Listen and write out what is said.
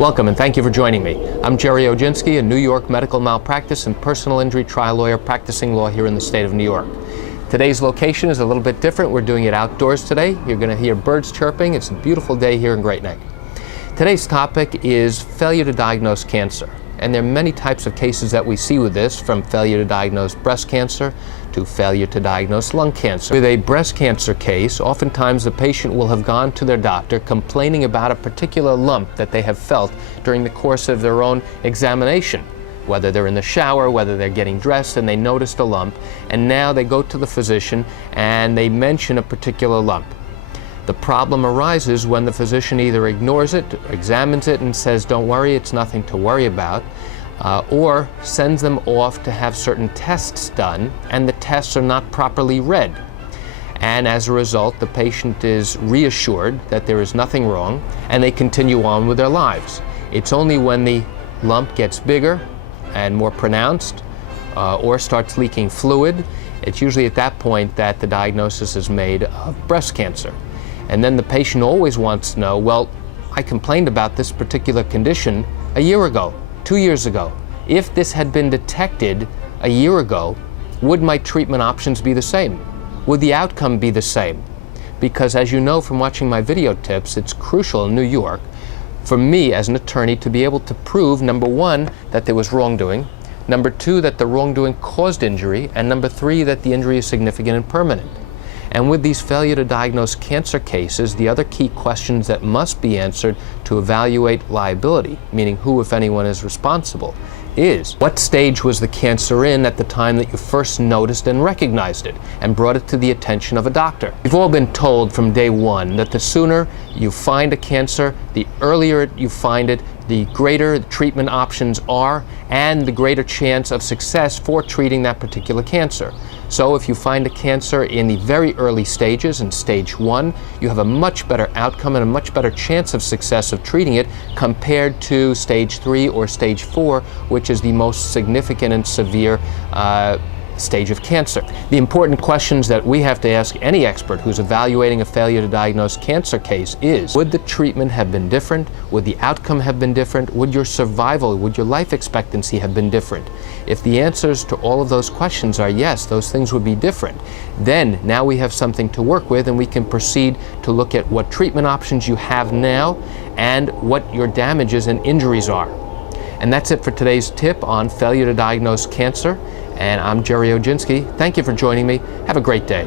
Welcome and thank you for joining me. I'm Gerry Oginski, a New York medical malpractice and personal injury trial lawyer practicing law here in the state of New York. Today's location is a little bit different. We're doing it outdoors today. You're going to hear birds chirping. It's a beautiful day here in Great Neck. Today's topic is failure to diagnose cancer. And there are many types of cases that we see with this, from failure to diagnose breast cancer to failure to diagnose lung cancer. With a breast cancer case, oftentimes the patient will have gone to their doctor complaining about a particular lump that they have felt during the course of their own examination. Whether they're in the shower, whether they're getting dressed and they noticed a lump, and now they go to the physician and they mention a particular lump. The problem arises when the physician either ignores it, examines it and says, don't worry, it's nothing to worry about, or sends them off to have certain tests done, and the tests are not properly read. And as a result, the patient is reassured that there is nothing wrong, and they continue on with their lives. It's only when the lump gets bigger and more pronounced, or starts leaking fluid, it's usually at that point that the diagnosis is made of breast cancer. And then the patient always wants to know, well, I complained about this particular condition a year ago, 2 years ago. If this had been detected a year ago, would my treatment options be the same? Would the outcome be the same? Because as you know from watching my video tips, it's crucial in New York for me as an attorney to be able to prove, number one, that there was wrongdoing, number two, that the wrongdoing caused injury, and number three, that the injury is significant and permanent. And with these failure to diagnose cancer cases, the other key questions that must be answered to evaluate liability, meaning who, if anyone, is responsible, is what stage was the cancer in at the time that you first noticed and recognized it and brought it to the attention of a doctor. We've all been told from day one that the sooner you find a cancer, the earlier you find it, the greater the treatment options are and the greater chance of success for treating that particular cancer. So if you find a cancer in the very early stages, in stage 1, you have a much better outcome and a much better chance of success of treating it compared to stage 3 or stage 4, which is the most significant and severe stage of cancer. The important questions that we have to ask any expert who's evaluating a failure to diagnose cancer case is, would the treatment have been different? Would the outcome have been different? Would your survival, would your life expectancy have been different? If the answers to all of those questions are yes, those things would be different, then now we have something to work with and we can proceed to look at what treatment options you have now and what your damages and injuries are. And that's it for today's tip on failure to diagnose cancer. And I'm Gerry Oginski. Thank you for joining me. Have a great day.